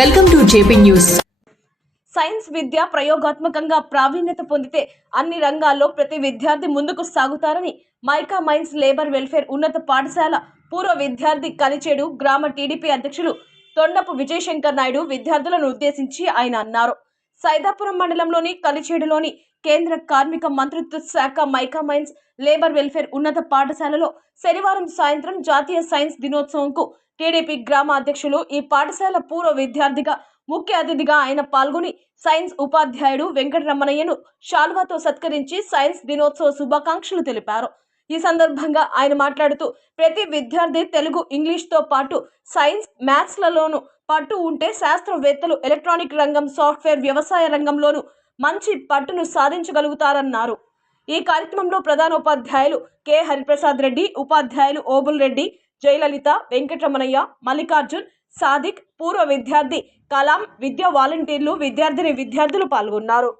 Welcome to JP news. Science విద్య ప్రయోగాత్మకంగా ప్రావీణ్యత పొందితే అన్ని రంగాల్లో ప్రతి విద్యార్థి ముందుకు సాగుతారని మైకా మైన్స్ లేబర్ వెల్ఫేర్ ఉన్నత పాఠశాల పూర్వ విద్యార్థి కలిచేడు గ్రామ టీడీపీ అధ్యక్షులు తొండపు విజయశంకర్ నాయుడు విద్యార్థులను ఉద్దేశించి ఆయన అన్నారు. సైదాపురం మండలంలోని కలిచేడులోని కేంద్ర కార్మిక మంత్రిత్వ శాఖ మైకా మైన్స్ లేబర్ వెల్ఫేర్ ఉన్నత పాఠశాలలో శనివారం సాయంత్రం జాతీయ సైన్స్ దినోత్సవంకు టీడీపీ గ్రామ అధ్యక్షులు ఈ పాఠశాల పూర్వ విద్యార్థిగా ముఖ్య అతిథిగా ఆయన పాల్గొని సైన్స్ ఉపాధ్యాయుడు వెంకటరమణయ్యను శాల్వాతో సత్కరించి సైన్స్ దినోత్సవ శుభాకాంక్షలు తెలిపారు. ఈ సందర్భంగా ఆయన మాట్లాడుతూ ప్రతి విద్యార్థి తెలుగు, ఇంగ్లీష్తో పాటు సైన్స్, మ్యాథ్స్లలోనూ పట్టు ఉంటే శాస్త్రవేత్తలు ఎలక్ట్రానిక్ రంగం, సాఫ్ట్వేర్, వ్యవసాయ రంగంలోనూ మంచి పట్టును సాధించగలుగుతారన్నారు. ఈ కార్యక్రమంలో ప్రధానోపాధ్యాయులు కె హరిప్రసాద్ రెడ్డి, ఉపాధ్యాయులు ఓబుల్ రెడ్డి, జయలలిత, వెంకటరమణయ్య, మల్లికార్జున్, సాదిక్, పూర్వ విద్యార్థి కలాం, విద్యా వాలంటీర్లు, విద్యార్థులు పాల్గొన్నారు.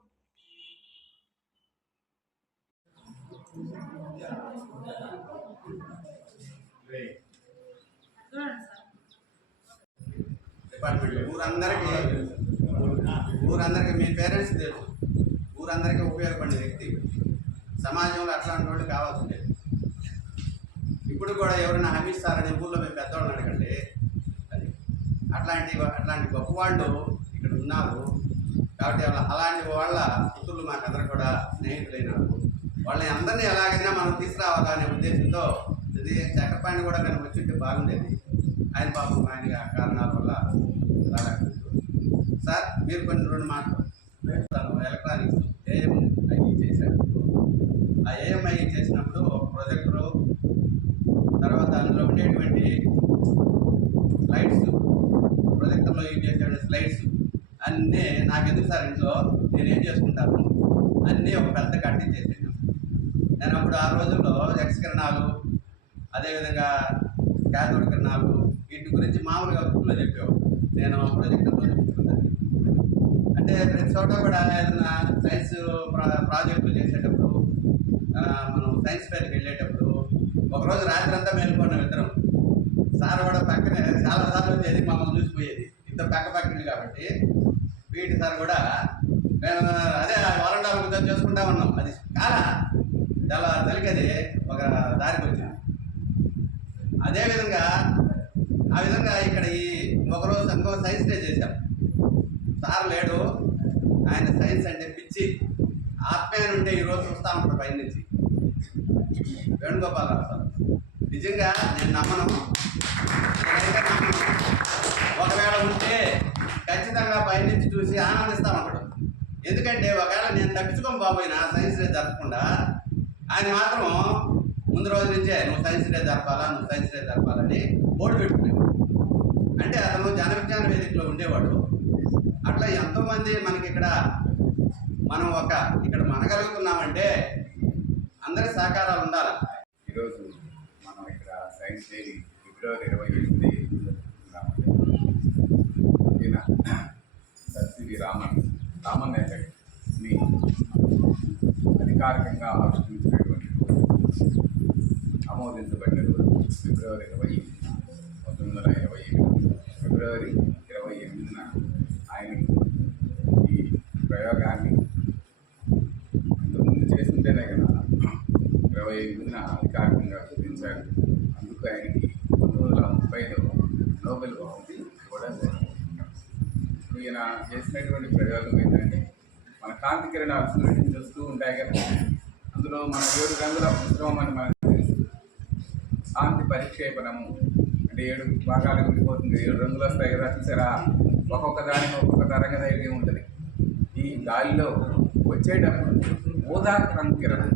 ఊరందరికీ మీ పేరెంట్స్ తెలుసు, ఊరందరికీ ఉపయోగపడిన వ్యక్తి, సమాజంలో అట్లాంటి వాళ్ళు కావాల్సిందే. ఇప్పుడు కూడా ఎవరైనా హమిస్తారని ఊళ్ళో మేము పెద్దవాళ్ళని అడగండి. అది అట్లాంటి గొప్ప వాళ్ళు ఇక్కడ ఉన్నారు. కాబట్టి అలాంటి వాళ్ళ పుత్రులు మాకందరూ కూడా స్నేహితులైనారు. వాళ్ళని అందరినీ ఎలాగైనా మనం తీసుకురావాలనే ఉద్దేశంతో ఇది చక్రపాణి కూడా కనుక వచ్చింటే బాగుండేది. ఆయన పాపం ఆయన కారణాల వల్ల రాలేకపోయింది. సార్ మీరు రెండు మాటలు ఎలక్ట్రానిక్స్ ఏఎంఐ చేశారు. ఆ ఏఎంఐ చేసినప్పుడు ఒక ప్రొజెక్టరు, తర్వాత అందులో ఉండేటువంటి స్లైడ్స్, ప్రొజెక్టర్లో యూజ్ చేసేటువంటి స్లైడ్స్ అన్నీ నాకెందుకు సార్ ఇంట్లో నేనేం చేసుకుంటాను అన్నీ ఒక పెద్ద కట్టి చేసాను. నేను అప్పుడు ఆ రోజుల్లో ఎక్స్ కిరణాలు, అదేవిధంగా క్యాథోడ్ కిరణాలు వీటి గురించి మామూలుగా బుక్లో చెప్పేవాడు. నేను ప్రొజెక్టర్లో చెప్తున్నాను. అంటే ప్రతి చోట కూడా ఏదైనా సైన్స్ ప్రాజెక్టులు చేసేటప్పుడు, మనం సైన్స్ ఫెయిర్కి వెళ్ళేటప్పుడు ఒకరోజు రాత్రి అంతా మేలుకున్నాం ఇద్దరం. సార్ కూడా పక్కనే చాలాసార్లు వచ్చేది, మమ్మల్ని చూసిపోయేది. ఇద్దరు పక్కపక్కలు కాబట్టి వీటి సార్ కూడా మేము అదే వరండాలు గురించి చేసుకుంటా ఉన్నాం. అది చాలా తలికది ఒక దారికి వచ్చింది. అదేవిధంగా ఆ విధంగా ఇక్కడ ఈ ఒకరోజు ఇంకో సైన్స్ డే చేశాం. సార్ లేడు, ఆయన సైన్స్ అంటే పిచ్చి ఆత్మీయని ఉంటే ఈరోజు చూస్తూ ఉంటాడు పై నుంచి. వేణుగోపాలరావు సార్ నిజంగా నేను నమ్మను, ఒకవేళ ఉంటే ఖచ్చితంగా పైనుంచి చూసి ఆనందిస్తూ ఉంటాడు. ఎందుకంటే ఒకవేళ నేను తప్పించుకొని బాబోయినా సైన్స్ డే జరపకుండా ఆయన మాత్రం ముందు రోజు నుంచే నువ్వు సైన్స్ డే జరపాలని బోర్డు పెట్టుకునేవాడు. అంటే అతను జన విజ్ఞాన వేదికలో ఉండేవాడు. అట్లా ఎంతోమంది మనకి మనం ఇక్కడ మనగలుగుతున్నామంటే అందరి సహకారాలు ఉండాలి. ఈరోజు మనం ఇక్కడ సైన్స్ డే ఫిబ్రవరి 28 ఈయన సర్సివి రామన్నని అధికారికంగా ఆవిష్కరించినటువంటి ఆమోదించబడిన రోజు ఫిబ్రవరి 20, 1928 ఫిబ్రవరి 28న ఆయన ఈ ప్రయోగాన్ని ఇంతకుముందు చేస్తుంటేనే కదా 28న అధికారికంగా గుర్తించారు. అందుకు ఆయనకి 1930లో నోబెల్ బహుమతి కూడా జరిగింది. ఈయన చేసినటువంటి ప్రయోగం ఏంటంటే, మన కాంతి కిరణాలు సూర్యుడి నుంచి వస్తూ ఉంటాయి కదా, అందులో మన 7 రంగుల మిశ్రమం అని మనకు తెలుసు. కాంతి పరిక్షేపణము అంటే 7 భాగాలకు విడిపోతుంది, 7 రంగులు వస్తాయి కదా, చూసారా? ఒక్కొక్క దానికి ఒక్కొక్క తరంగదైర్ఘ్యం ఉంటుంది. ఈ గాలిలో వచ్చేటప్పుడు ఊదా రంగు కిరణం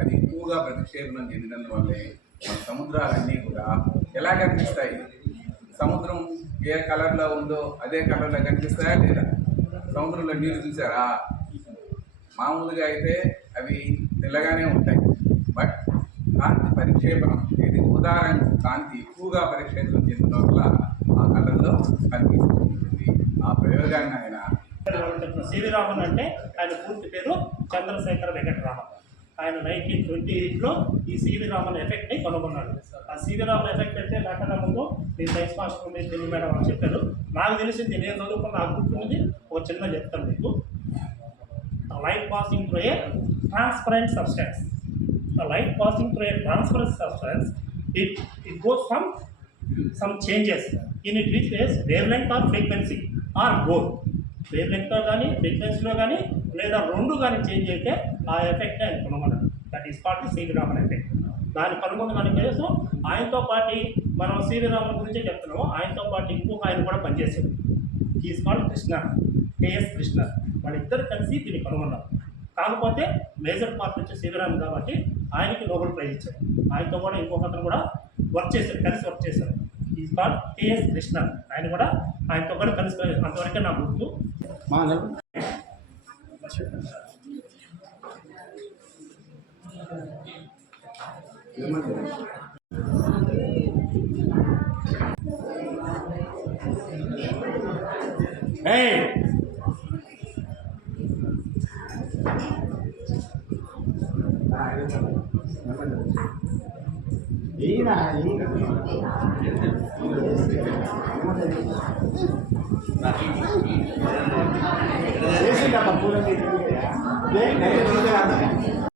అది ఎక్కువగా ప్రతిక్షేపణం చెందినందువల్లే మన సముద్రాలన్నీ కూడా ఎలా కనిపిస్తాయి? సముద్రం ఏ కలర్లో ఉందో అదే కలర్లో కనిపిస్తాయా లేదా? సముద్రంలో నీరు చూసారా? మామూలుగా అయితే అవి తెల్లగానే ఉంటాయి. బట్ కాంతి పరిక్షేపణం, ఇది ఉదాహరణ కాంతి ఎక్కువగా పరిక్షేపణం చెందిన వల్ల ఆ కలర్లో కనిపిస్తూ ఉంటుంది. ఆ ప్రయోగాన్ని ఆయన సివి రామన్ అంటే ఆయన పూర్తి పేరు చంద్రశేఖర వెంకటరామన్. ఆయన 1928లో ఈ సివి రామన్ ఎఫెక్ట్ని కనుగొన్నాడు. ఆ సివి రామన్ ఎఫెక్ట్ అంటే నాకన్నా ముందు నేను సైన్స్ మాస్టర్ మీద తెలుగు మేడం అని చెప్పారు. నాకు తెలిసింది, నేను చదువుకున్న నాకు గుర్తున్నది ఒక చిన్న చెప్తాను మీకు. Light passing through a transparent substance. The light passing through a transparent substance, it goes from some changes in it which is wavelength or frequency or both. Wavelength కానీ ఫ్రీక్వెన్సీలో కానీ లేదా రెండు కానీ చేంజ్ అయితే ఆ ఎఫెక్ట్ ఆయన కనుగొన్నాడు. That is called the CV Raman effect. దాన్ని కనుగొనడానికి కోసం ఆయనతో పాటు మనం సివి రామన్ గురించే చెప్తున్నాము. ఆయనతో పాటు ఇంకొక ఆయన కూడా పనిచేశారు. Is called Krishna, KS Krishna. వాళ్ళిద్దరు కలిసి దీన్ని కనుగొన్నారు. కాకపోతే మేజర్ పార్ట్ వచ్చి సివి రామన్ కాబట్టి ఆయనకి నోబెల్ ప్రైజ్ ఇచ్చారు. ఆయనతో కూడా ఇంకొక అతను కూడా వర్క్ చేశారు, కలిసి వర్క్ చేశారు. Is called KS Krishna. ఆయన కూడా ఆయనతో కూడా కలిసి, అంతవరకే నా గుర్తు. Hey!